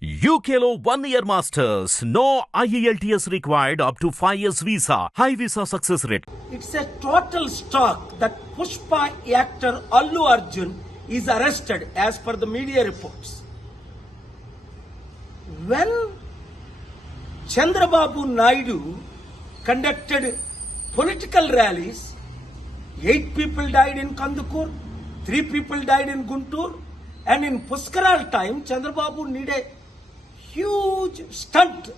UKLO 1 year masters. No IELTS required up to 5 years visa. High visa success rate. It's a total shock that Pushpa actor Allu Arjun is arrested as per the media reports. When Chandrababu Naidu conducted political rallies, 8 people died in Kandukur, 3 people died in Guntur, and in Puskaral time, Chandrababu needed a huge stunt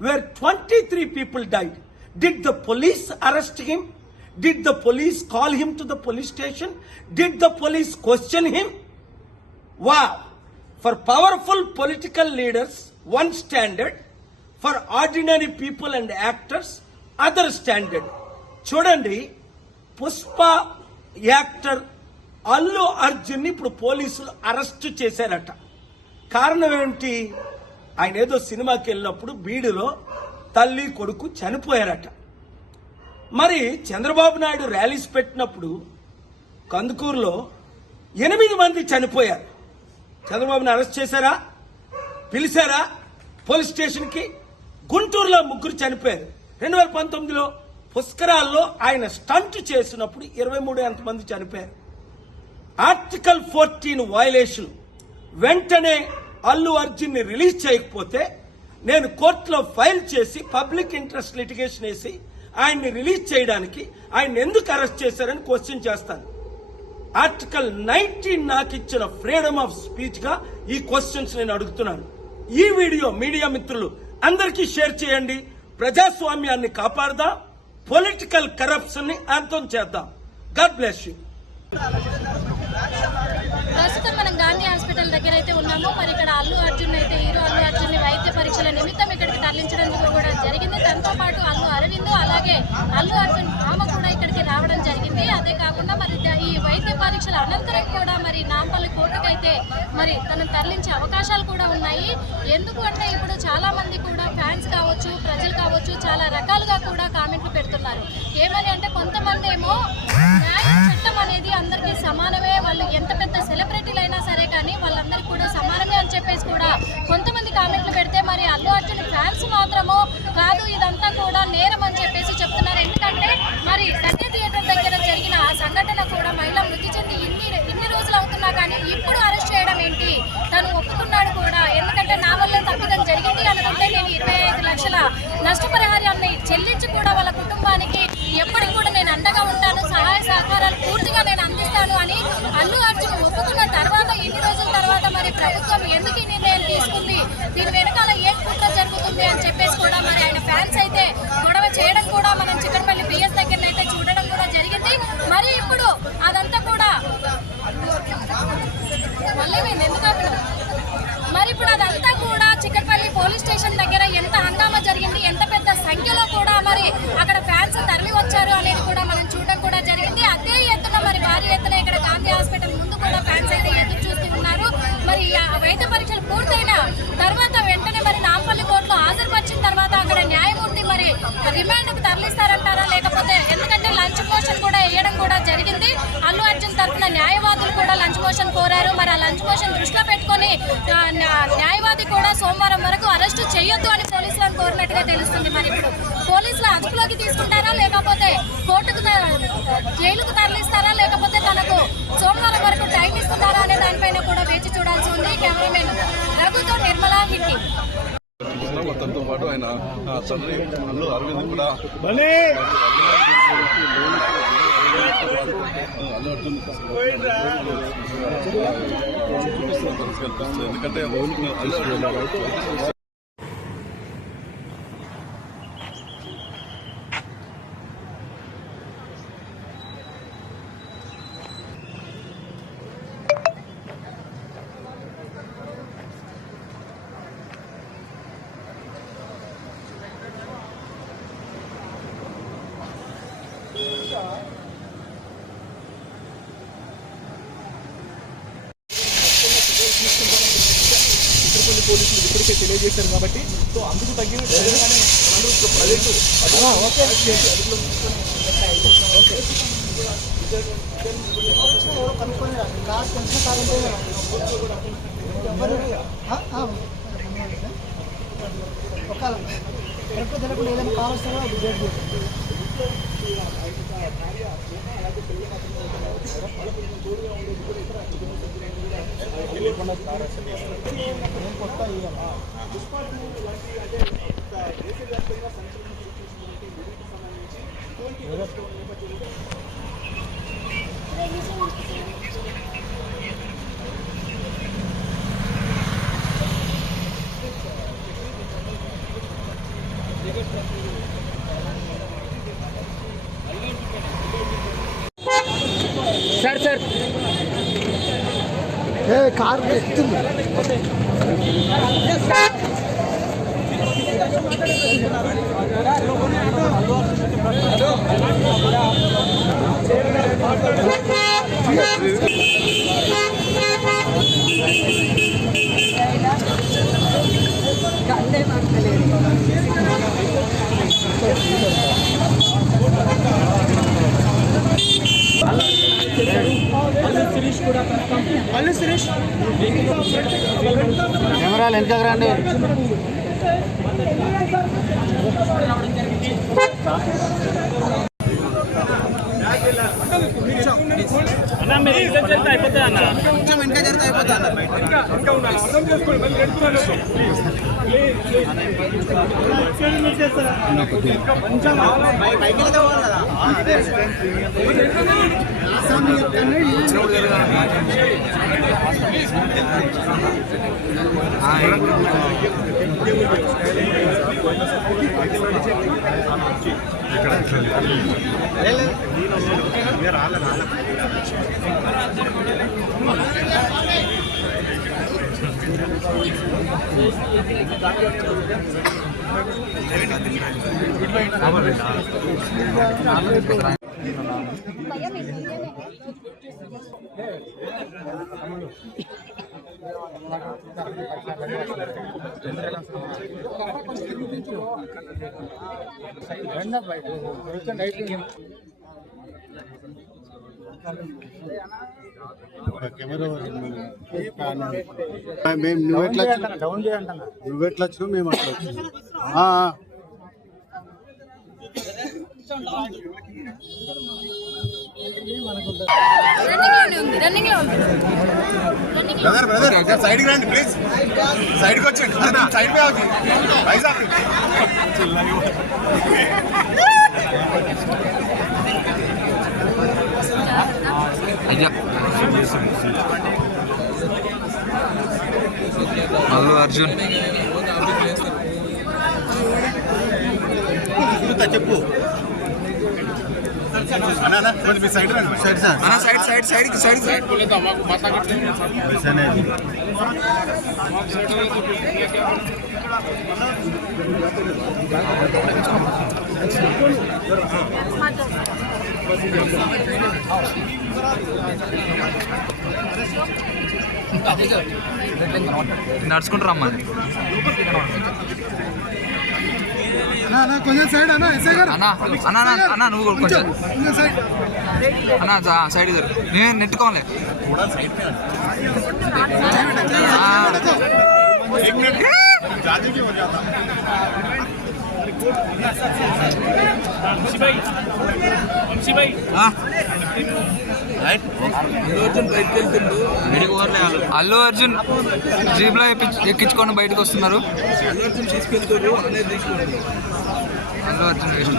where 23 people died. Did the police arrest him? Did the police call him to the police station? Did the police question him? Wow! For powerful political leaders, one standard. For ordinary people and actors, other standard. చూడండి, Pushpa actor Allu Arjun ఇప్పుడు పోలీసులు arrest చేశారట. కారణం ఏంటి? ఆయన ఏదో సినిమాకి వెళ్ళినప్పుడు బీడులో తల్లి కొడుకు చనిపోయారట. మరి చంద్రబాబు నాయుడు ర్యాలీస్ పెట్టినప్పుడు కందుకూరులో 8 మంది చనిపోయారు. చంద్రబాబుని అరెస్ట్ చేశారా? పిలిచారా పోలీస్ స్టేషన్కి? గుంటూరులో 3 చనిపోయారు. 2019లో పుష్కరాల్లో ఆయన స్టంట్ చేసినప్పుడు 23 మంది చనిపోయారు. Article 14 violation. వెంటనే అల్లు అర్జున్ ని రిలీజ్ చేయకపోతే నేను కోర్టులో ఫైల్ చేసి పబ్లిక్ ఇంట్రెస్ట్ లిటిగేషన్ వేసి ఆయన్ని రిలీజ్ చేయడానికి ఆయన ఎందుకు అరెస్ట్ చేశారని క్వశ్చన్ చేస్తాను. ఆర్టికల్ 19 నాకు ఇచ్చిన ఫ్రీడమ్ ఆఫ్ స్పీచ్ గా ఈ క్వశ్చన్స్ నేను అడుగుతున్నాను. ఈ వీడియో మీడియా మిత్రులు అందరికీ షేర్ చేయండి. ప్రజాస్వామ్యాన్ని కాపాడదాం, పొలిటికల్ కరప్షన్ ని అంతం చేద్దాం. God bless you. ప్రస్తుతం మనం గాంధీ హాస్పిటల్ దగ్గర అయితే ఉన్నాము. మరి ఇక్కడ అల్లు అర్జున్ అయితే హీరో అల్లు అర్జున్ ని వైద్య పరీక్షల నిమిత్తం ఇక్కడికి తరలించడం కూడా జరిగింది. దాంతో పాటు అల్లు అరవింద్ అలాగే అల్లు అర్జున్ ఆమె కూడా ఇక్కడికి రావడం జరిగింది. అదే కాకుండా మరి ఈ వైద్య పరీక్షల అనంతరం కూడా మరి నాంపల్లి కోర్టుకు అయితే మరి తనను తరలించే అవకాశాలు కూడా ఉన్నాయి. ఎందుకు అంటే ఇప్పుడు చాలా మంది కూడా ఫ్యాన్స్ కావచ్చు, ప్రజలు కావచ్చు, చాలా రకాలుగా కూడా కామెంట్లు పెడుతున్నారు. ఏమని అంటే కొంతమంది ఏమో న్యాయ చట్టం అనేది అందరికీ సమానమే, వాళ్ళు ఎంత పెద్ద సెలబ్రిటీలు అయినా సరే కానీ వాళ్ళందరికీ కూడా సమానమే అని చెప్పేసి కూడా కొంతమంది కామెంట్లు పెడితే, మరి అల్లు అర్జున్ ఫ్యాన్స్ మాత్రమో కాదు ఇదంతా కూడా నేరం అని చెప్పేసి చెప్తున్నారు. ఎందుకంటే మరి సంజయ్ థియేటర్ దగ్గర జరిగిన ఆ సంఘటన కూడా మహిళ మృతి చెంది ఇన్ని రోజులు అవుతున్నా కానీ ఇప్పుడు అరెస్ట్ చేయడం ఏంటి? తను ఒప్పుకున్నాడు కూడా. ఎందుకంటే నా వల్లే తప్పిదం జరిగింది అనుకుంటే నేను 25 లక్షల నష్టపరిహారాన్ని చెల్లించి కూడా వాళ్ళ కుటుంబానికి ఎప్పటికి కూడా నేను అండగా ఉంటాను, సహాయ సహకారాలు పూర్తిగా నేను అందిస్తాను అని అల్లు అర్జున్ ఒప్పుకున్న తర్వాత ఇన్ని రోజుల తర్వాత మరి ప్రభుత్వం ఎందుకు ఈ నిర్ణయం తీసుకుంది, దీని వెనకాల ఏం కుట్ర జరుగుతుంది అని చెప్పేసి కూడా మరి ఆయన ఫ్యాన్స్ అయితే గొడవ చేయడం కూడా మనం చిక్కడపల్లి బిఎస్ దగ్గర అయితే చూడడం కూడా జరిగింది. మరి ఇప్పుడు అదంతా కూడా మరి ఇప్పుడు అదంతా కూడా చిక్కడపల్లి పోలీస్ స్టేషన్ దగ్గర ఎంత హంగామా జరిగింది, ఎంత పెద్ద సంఖ్యలో కూడా మరి అక్కడ ఫ్యాన్స్ తరలి వచ్చారు అనేది కూడా మనం చూడడం కూడా జరిగింది. అదే ఎత్తున మరి భారీ ఎత్తున ఇక్కడ గాంధీ హాస్పిటల్ ముందు కూడా ఫ్యాన్స్ అయితే ఎదురు చూస్తూ ఉన్నారు. మరి వైద్య పరీక్షలు పూర్తయిన తర్వాత వెంటనే మరి నాంపల్లి కోర్టులో హాజరుపరిచిన తర్వాత అక్కడ న్యాయమూర్తి మరి రిమాండ్కు తరలిస్తారంటారా, లేకపోతే ఎందుకంటే లంచ్ మోషన్ కూడా వేయడం కూడా జరిగింది. అల్లు అర్జున్ తరఫున న్యాయవాదులు కూడా లంచ్ మోషన్ కోరారు. మరి ఆ లంచ్ మోషన్ దృష్టిలో పెట్టుకొని న్యాయవాది కూడా సోమవారం వరకు అరెస్టు చేయొద్దు అని పోలీసులను కోరినట్టుగా తెలుస్తుంది. మరి ఇప్పుడు పోలీసులు అదుపులోకి తీసుకుంటారా, లేకపోతే కోర్టుకు జైలుకు తరలిస్తారా, లేకపోతే తనకు సోమవారం వరకు టైం ఇస్తున్నారా అనే దానిపైన కూడా వేచి చూడాల్సి ఉంది. కెమెరామెన్ రఘుతో నిర్మలా హిట్టి. తనతో పాటు ఆయన తండ్రి అల్లు అరవింద్ కూడా అల్లు అర్జున్ ఎందుకంటే అల్లు అర్జున్ పోలీసులు ఇప్పటికే తెలియజేశారు కాబట్టి సో అందుకు తగిన ప్రైవేటు కనుక్కొని ఒక కరెక్ట్గా తెలియకుండా ఏదైనా కాల్ వస్తే కూడా అది డేట్ సార్ కార్ ఎత్తుంది కెమెరాలు వెనకకు రండి. అయిపోతుంది అన్న కొంచెం వెనక జరిగితే అయిపోతుంది మేము నువ్వెట్లా వచ్చినావు మేము అట్లా వచ్చినాం. సైడ్కి రండి ప్లీజ్ సైడ్కి వచ్చండి సైడ్ వైజాగ్ అల్లు అర్జున్ చెప్పు మీ సైడ్ రండి side sir side side side side side నడుచుకుంటూ రమ్మని కొంచెం సైడ్ అన్న ఎస్ఐ గారు అన్నా అన్నా అన్నా నువ్వు కొంచెం సైడ్ అన్నా సైడ్ ఇద్దరు నేను నెట్టుకోలే అల్లు అర్జున్ జీప్ లో ఎక్కించుకొని బయటకు వస్తున్నారు. అల్లు అర్జున్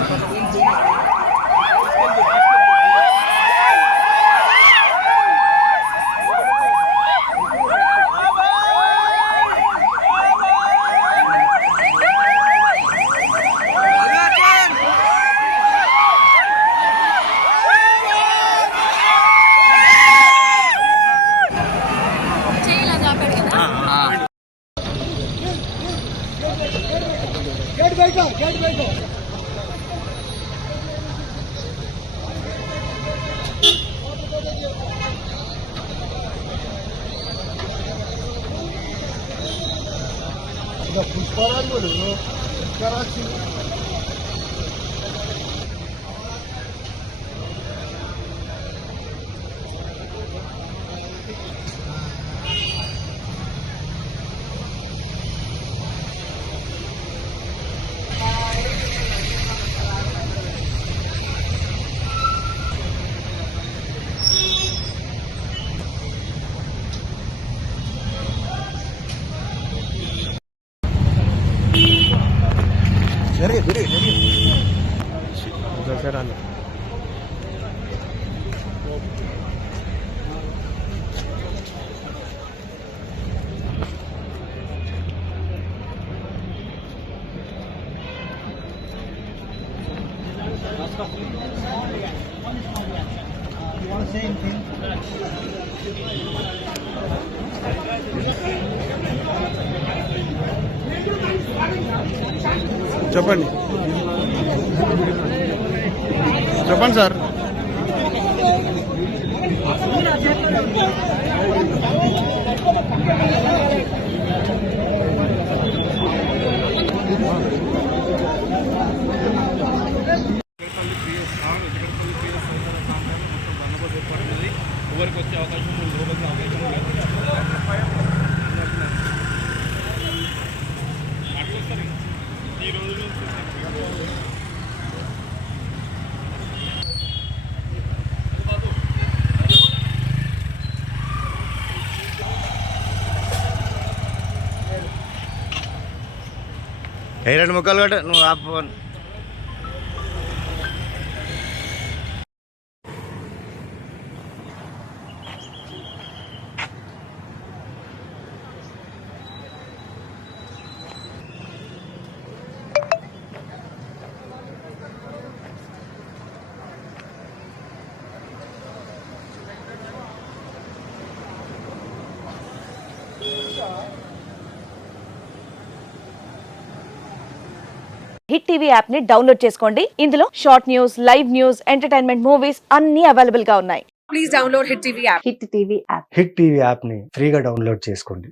పుష్పారాలు కరాచి చెప్పండి చెప్పండి సార్. ఎవరికి వచ్చే అవకాశం లోపలికి అవకాశం లేదు. ఈ రోజు రెండు ముక్కలు కట్ట నువ్వు ఆపు. హిట్ టీవీ యాప్ ని డౌన్లోడ్ చేసుకోండి. ఇందులో short news, live news, entertainment movies అన్ని అవైలబుల్ గా ఉన్నాయి. Please download hit TV app. Hit TV app. Hit TV యాప్ని ఫ్రీగా డౌన్లోడ్ చేసుకోండి.